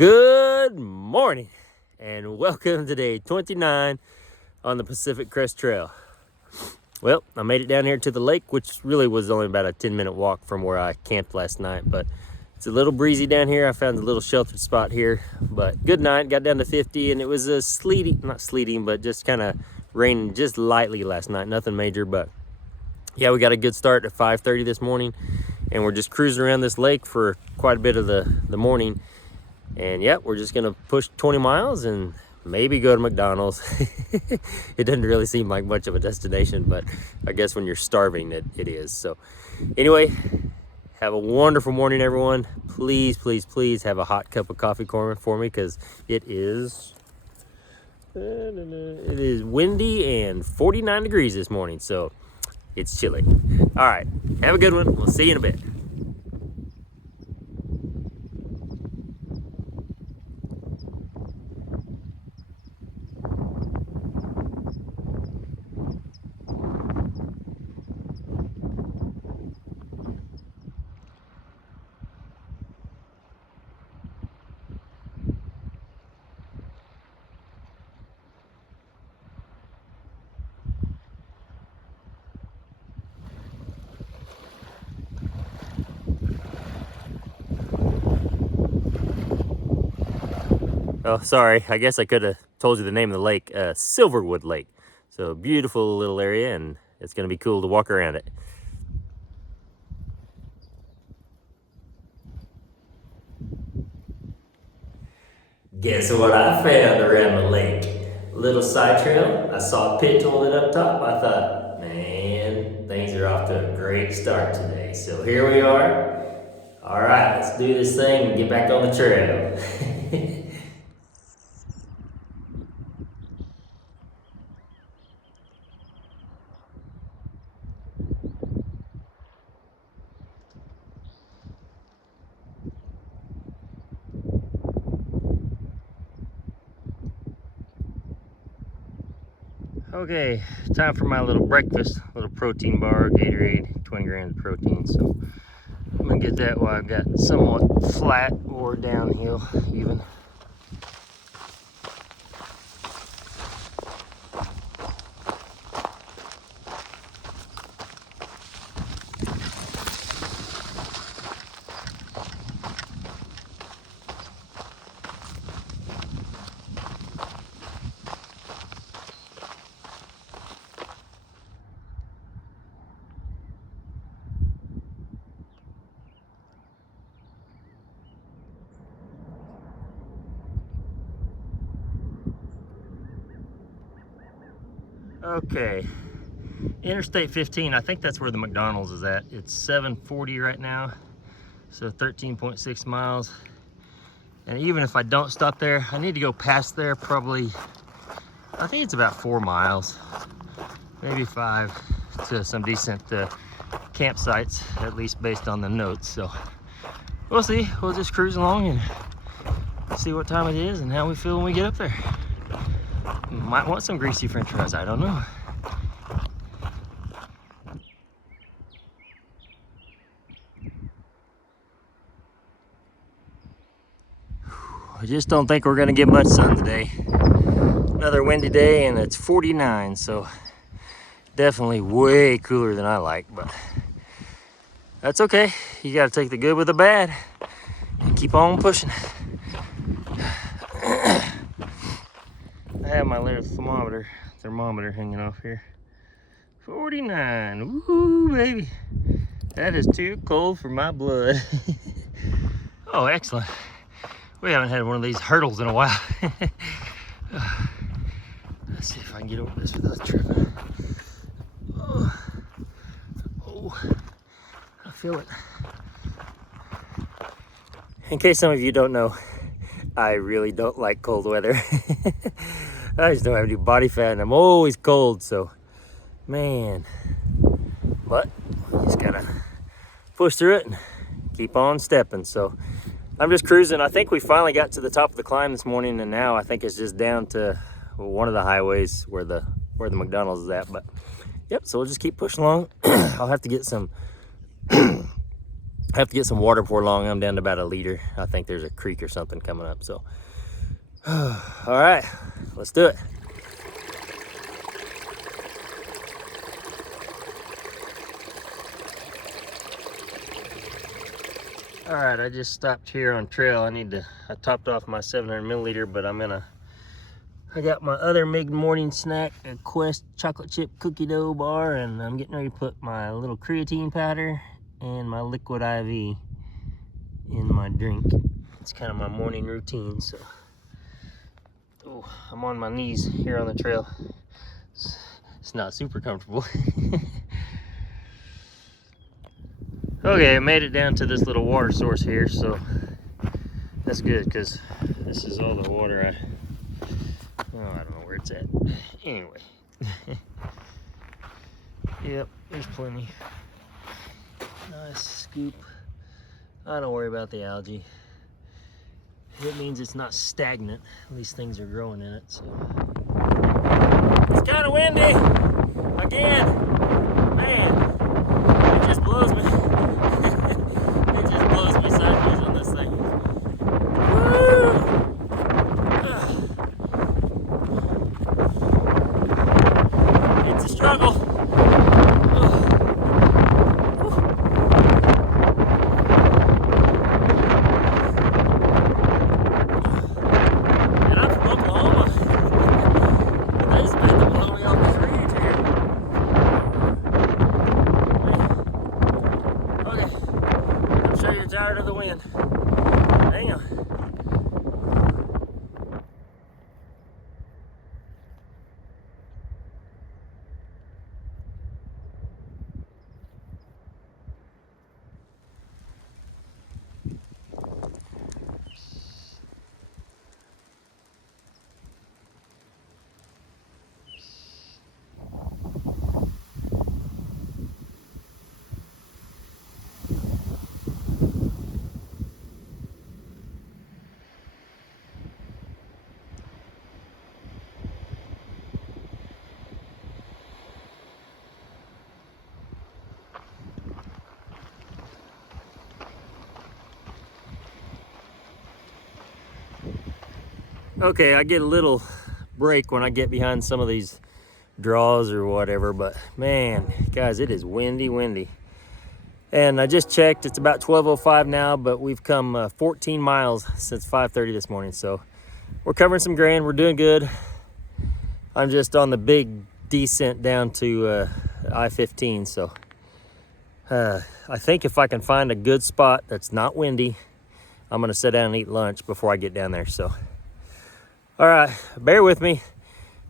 Good morning and welcome to day 29 on the Pacific Crest Trail. Well, I made it down here to the lake, which really was only about a 10-minute walk from where I camped last night, but it's a little breezy down here. I found a little sheltered spot here, but good night. Got down to 50 and it was a not sleeting, but just kind of raining just lightly last night. Nothing major, but yeah, we got a good start at 5:30 this morning and we're just cruising around this lake for quite a bit of the morning. And yeah, we're just gonna push 20 miles and maybe go to McDonald's. It doesn't really seem like much of a destination, but I guess when you're starving, it is. So anyway, have a wonderful morning, everyone. Please, please, please have a hot cup of coffee for me because it is windy and 49 degrees this morning, so it's chilly. All right, have a good one. We'll see you in a bit. Oh, sorry. I guess I could have told you the name of the lake, Silverwood Lake. So beautiful little area, and it's going to be cool to walk around it. Guess what I found around the lake? A little side trail. I saw a pit holding up top. I thought, man, things are off to a great start today. So here we are. All right, let's do this thing and get back on the trail. Okay, time for my little breakfast, little protein bar, Gatorade, 20 grams of protein. So I'm gonna get that while I've got somewhat flat or downhill even. Okay, Interstate 15, I think that's where the McDonald's is at. It's 7:40 right now, so 13.6 miles. And even if I don't stop there, I need to go past there probably, I think it's about 4 miles, maybe 5, to some decent campsites, at least based on the notes. So we'll see. We'll just cruise along and see what time it is and how we feel when we get up there. Might want some greasy french fries, I don't know. I just don't think we're gonna get much sun today. Another windy day and it's 49, so definitely way cooler than I like, but that's okay. You gotta take the good with the bad and keep on pushing. I have my little thermometer hanging off here. 49, woo baby. That is too cold for my blood. Oh, excellent. We haven't had one of these hurdles in a while. Let's see if I can get over this without tripping. Oh, I feel it. In case some of you don't know, I really don't like cold weather. I just don't have any body fat and I'm always cold, so man. But you just gotta push through it and keep on stepping. So I'm just cruising. I think we finally got to the top of the climb this morning, and now I think it's just down to one of the highways where the McDonald's is at. But yep, so we'll just keep pushing along. I'll have to get some I have to get some water before long. I'm down to about 1 liter. I think there's a creek or something coming up. So, all right, let's do it. All right, I just stopped here on trail. I topped off my 700 milliliter, but I got my other mid-morning snack, a Quest chocolate chip cookie dough bar, and I'm getting ready to put my little creatine powder and my liquid IV in my drink. It's kind of my morning routine, so. Oh, I'm on my knees here on the trail. It's not super comfortable. Okay, I made it down to this little water source here, so that's good because this is all the water I don't know where it's at. Anyway. Yep, there's plenty. Nice scoop. I don't worry about the algae. It means it's not stagnant. At least things are growing in it, so. It's kind of windy. Again. Man, it just blows me. It just blows me sideways on this thing. Woo! It's a struggle. Tired of the wind. Hang on. Okay, I get a little break when I get behind some of these draws or whatever, but man, guys, it is windy. And I just checked, it's about 12:05 now, but we've come 14 miles since 5:30 this morning, so we're covering some ground, we're doing good. I'm just on the big descent down to I-15, so I think if I can find a good spot that's not windy, I'm gonna sit down and eat lunch before I get down there, so. All right, bear with me.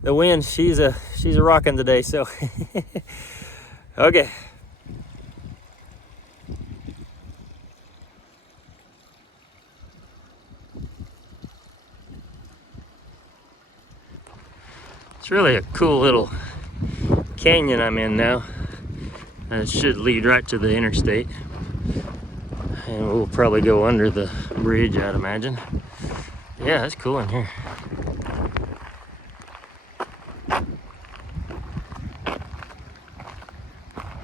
The wind, she's a rocking today, so. Okay. It's really a cool little canyon I'm in now. And it should lead right to the interstate. And we'll probably go under the bridge, I'd imagine. Yeah, it's cool in here.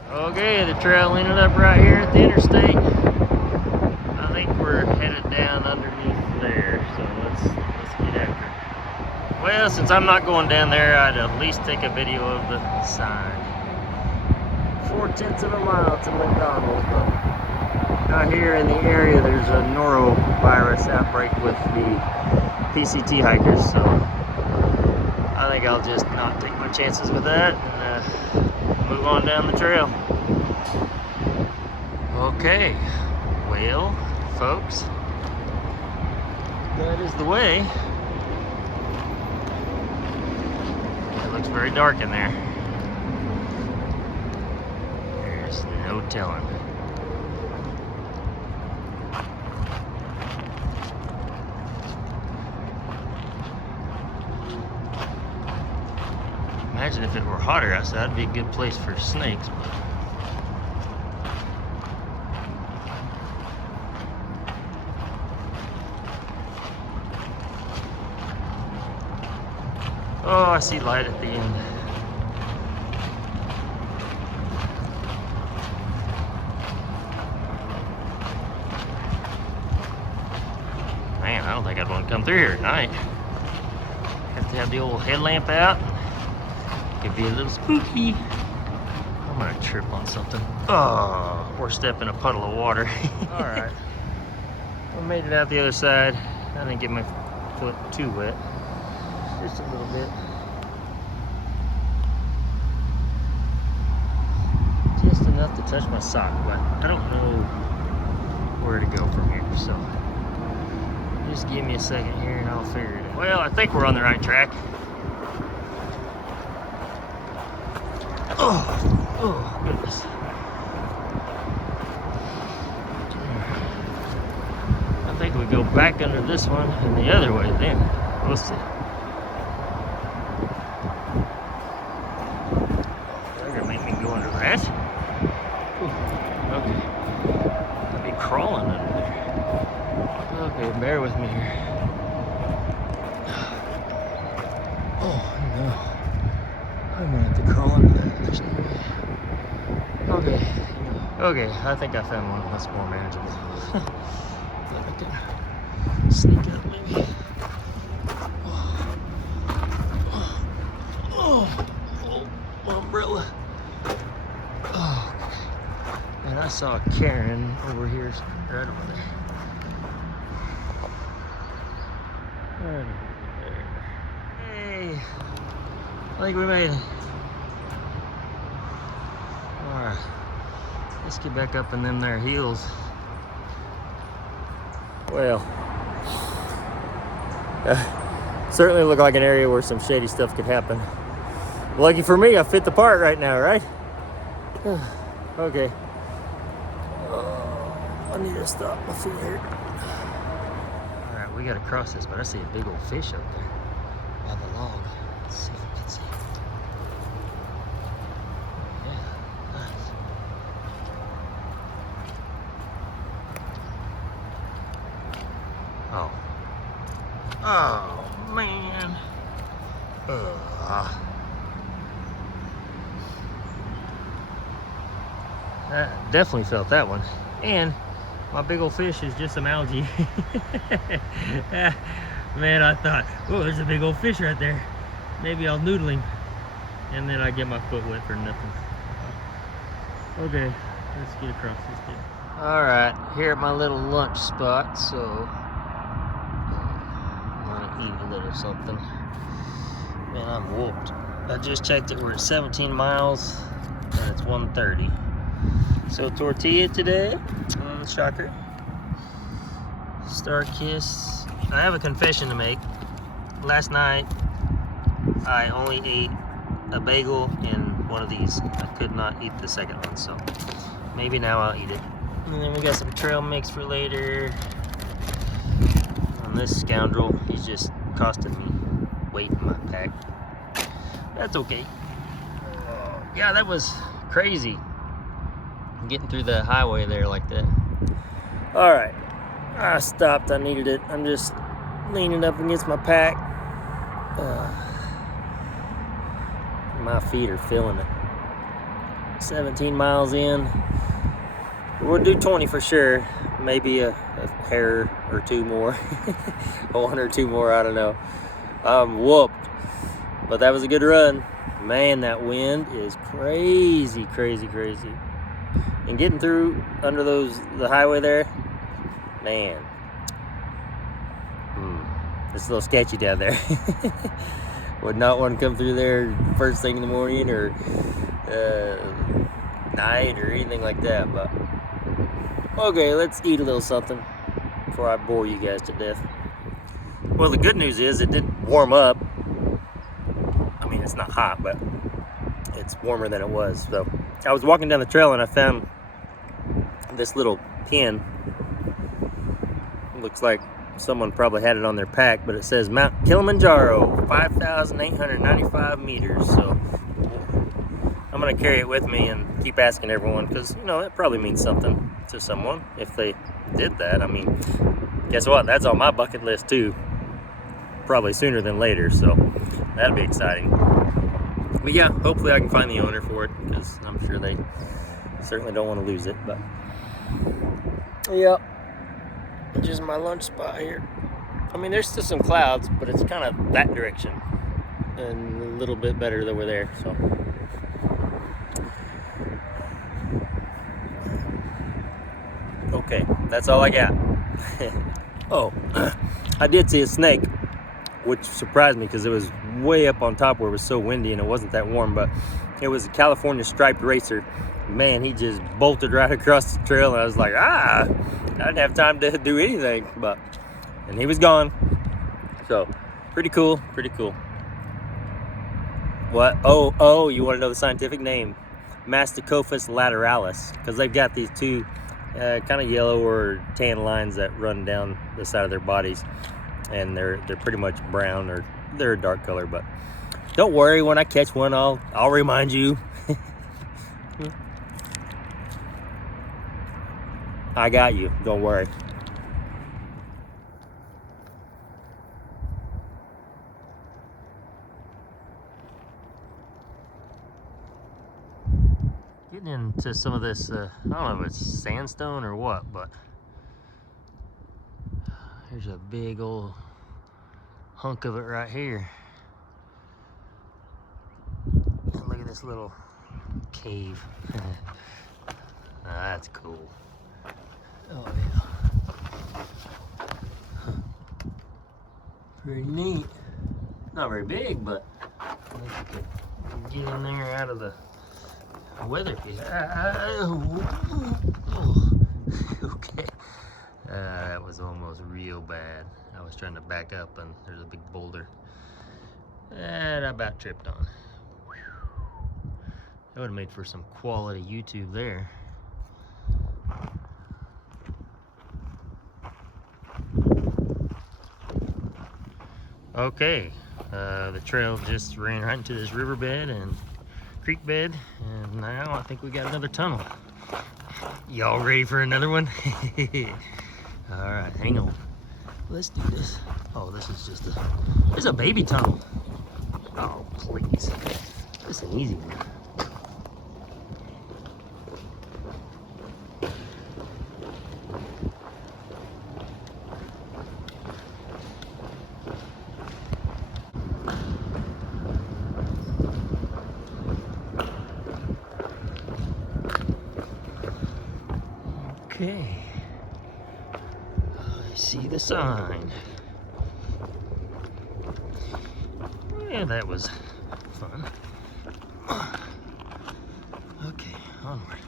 Okay, the trail ended up right here at the interstate. I think we're headed down underneath there, so let's get after it. Well, since I'm not going down there, I'd at least take a video of the sign. 0.4 miles to McDonald's, but out here in the area there's a norovirus outbreak with the PCT hikers, so I think I'll just not take my chances with that and move on down the trail. Okay, well, folks, that is the way. It looks very dark in there. There's no telling. Imagine if it were hotter outside, it'd be a good place for snakes. But oh, I see light at the end. come through here at night. Have to have the old headlamp out. Could be a little spooky. I'm gonna trip on something. Oh, or step in a puddle of water. All right. I made it out the other side. I didn't get my foot too wet. Just a little bit. Just enough to touch my sock, but I don't know where to go from here, so just give me a second here and I'll figure it out. Well, I think we're on the right track. Oh goodness. I think we go back under this one and the other way then. We'll see. They're gonna make me go under that. Ooh, okay. I'll be crawling under there. Okay, bear with me here. Oh no. I'm gonna have to crawl under that. There's no way. Okay. Okay, I think I found one that's more manageable. I can sneak up maybe. Oh, umbrella. Oh, okay. And I saw a Karen over here, right over there. Right over there. Hey, I think we made it. All right, let's get back up in them there heels. Well, certainly looked like an area where some shady stuff could happen. Lucky for me, I fit the part right now, right? Okay. I need to stop my feet here. All right, we gotta cross this, but I see a big old fish up there on the log. Let's see if we can see it. Yeah, nice. Oh. Oh, man. I definitely felt that one. And my big old fish is just some algae. Man, I thought, oh, there's a big old fish right there. Maybe I'll noodle him. And then I get my foot wet for nothing. Okay, let's get across this thing. All right, here at my little lunch spot, so I'm gonna eat a little something. Man, I'm whooped. I just checked it, we're at 17 miles, and it's 1:30. So tortilla today, shocker. Star Kiss. I have a confession to make. Last night, I only ate a bagel and one of these. I could not eat the second one, so maybe now I'll eat it. And then we got some trail mix for later. And this scoundrel, he's just costing me weight in my pack. That's okay. Yeah, that was crazy. Getting through the highway there like that. All right, I stopped. I needed it. I'm just leaning up against my pack. My feet are feeling it. 17 miles in. We'll do 20 for sure. Maybe a hair or two more. One or two more, I don't know. I'm whooped. But that was a good run. Man, that wind is crazy, crazy, crazy. And getting through under the highway there, man, it's a little sketchy down there. Would not want to come through there first thing in the morning or night or anything like that. But okay, let's eat a little something before I bore you guys to death. Well, the good news is it did warm up. I mean, it's not hot, but it's warmer than it was. So I was walking down the trail and I found this little pin. It looks like someone probably had it on their pack, but it says Mount Kilimanjaro, 5,895 meters. So I'm gonna carry it with me and keep asking everyone, because you know it probably means something to someone if they did that. I mean, guess what? That's on my bucket list too. Probably sooner than later, so that'll be exciting. But yeah, hopefully I can find the owner for it, because I'm sure they certainly don't want to lose it. But yep, just my lunch spot here. I mean, there's still some clouds, but it's kind of that direction and a little bit better over there. So okay, that's all I got. Oh, I did see a snake, which surprised me because it was way up on top where it was so windy and it wasn't that warm, but it was a California striped racer. Man, he just bolted right across the trail, and I was like, I didn't have time to do anything, and he was gone. So pretty cool. What? Oh, you want to know the scientific name? Masticophus lateralis, because they've got these two kind of yellow or tan lines that run down the side of their bodies, and they're pretty much brown, or they're a dark color. But don't worry, when I catch one, I'll remind you. I got you. Don't worry. Getting into some of this, I don't know if it's sandstone or what, but here's a big old hunk of it right here. And look at this little cave. That's cool. Oh yeah. Pretty neat. Not very big, but I think you can get in there out of the weather. Okay. That was almost real bad. I was trying to back up and there's a big boulder. And I about tripped on. That would have made for some quality YouTube there. Okay, the trail just ran right into this riverbed and creek bed, and now I think we got another tunnel. Y'all ready for another one? All right, hang on. Let's do this. Oh, this is just it's a baby tunnel. Oh, please. This is an easy one. Okay, I see the sign. Yeah, that was fun. Okay, onward.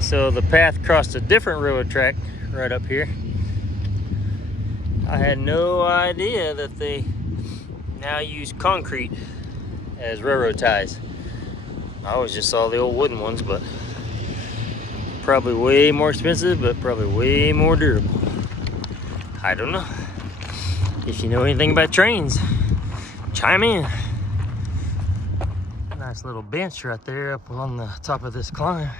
So the path crossed a different railroad track right up here. I had no idea that they now use concrete as railroad ties. I always just saw the old wooden ones, but probably way more expensive, but probably way more durable. I don't know. If you know anything about trains, chime in. Nice little bench right there up on the top of this climb.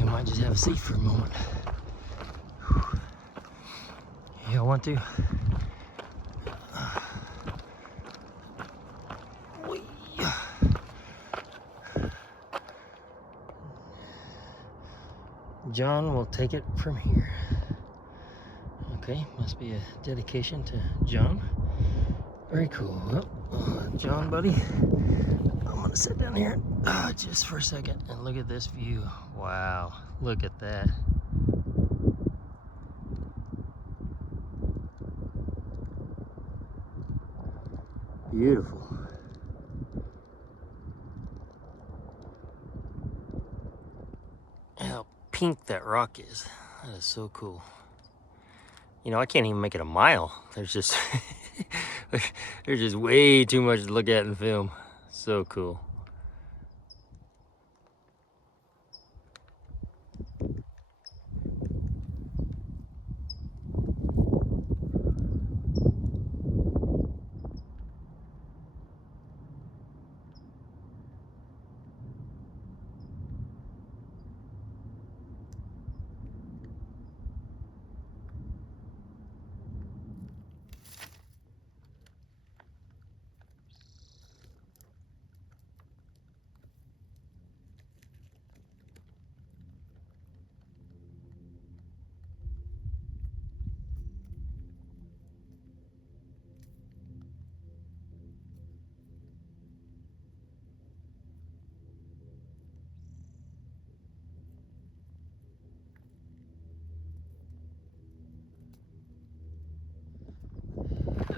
I might just have a seat for a moment. Yeah, I want to. John will take it from here. Okay, must be a dedication to John. Very cool. Well, John, buddy, I'm gonna sit down here just for a second and look at this view. Wow, look at that. Beautiful. How pink that rock is. That is so cool. You know, I can't even make it a mile. There's just there's just way too much to look at in film. So cool.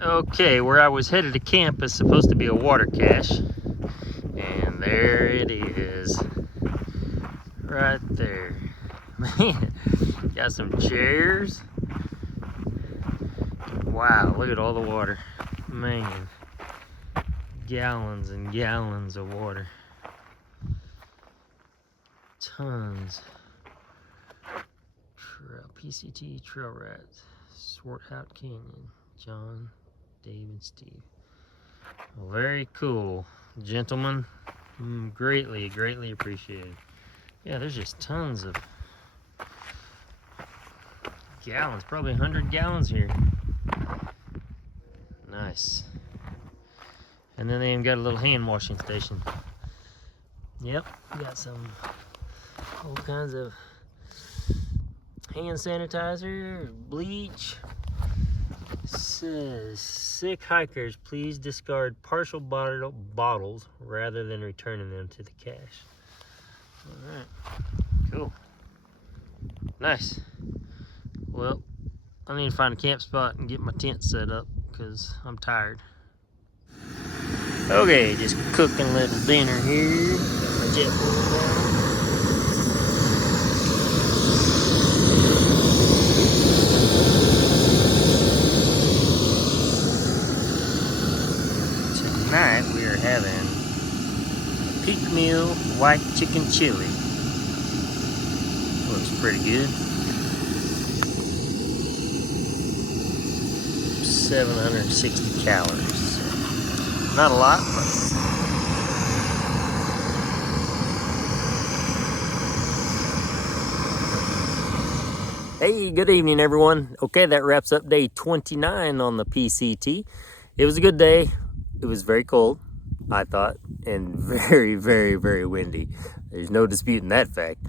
Okay, where I was headed to camp is supposed to be a water cache. And there it is. Right there. Man, got some chairs. Wow, look at all the water. Man, gallons and gallons of water. Tons. PCT Trail Rats, Swarthout Canyon, John, Dave, and Steve. Well, very cool, gentlemen. Greatly appreciated. Yeah, there's just tons of gallons, probably 100 gallons here. Nice. And then they even got a little hand washing station. Yep, got some all kinds of hand sanitizer, bleach. Says, sick hikers, please discard partial bottles rather than returning them to the cache. All right, cool, nice. Well, I need to find a camp spot and get my tent set up because I'm tired. Okay, just cooking a little dinner here. Got my jet fuel down. Tonight we are having a peak meal white chicken chili. Looks pretty good. 760 calories. So not a lot, but hey, good evening everyone. Okay, that wraps up day 29 on the PCT. It was a good day. It was very cold, I thought, and very windy. There's no disputing that fact.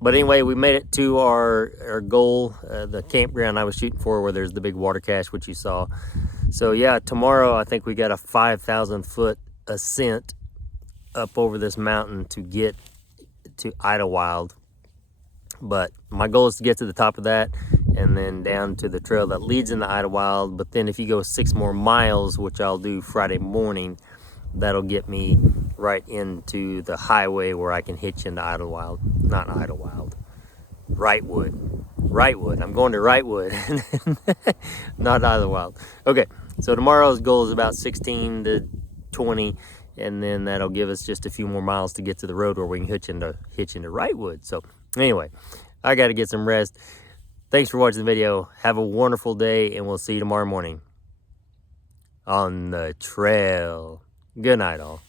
But anyway, we made it to our goal, the campground I was shooting for, where there's the big water cache, which you saw. So yeah, tomorrow I think we got a 5,000 foot ascent up over this mountain to get to Idlewild. But my goal is to get to the top of that and then down to the trail that leads into Idlewild. But then if you go 6 more miles, which I'll do Friday morning, that'll get me right into the highway where I can hitch into Idlewild. Not Idlewild, Wrightwood. I'm going to Wrightwood, not Idlewild. Okay, so tomorrow's goal is about 16 to 20, and then that'll give us just a few more miles to get to the road where we can hitch into Wrightwood. So anyway, I got to get some rest. Thanks for watching the video. Have a wonderful day, and we'll see you tomorrow morning on the trail. Good night, all.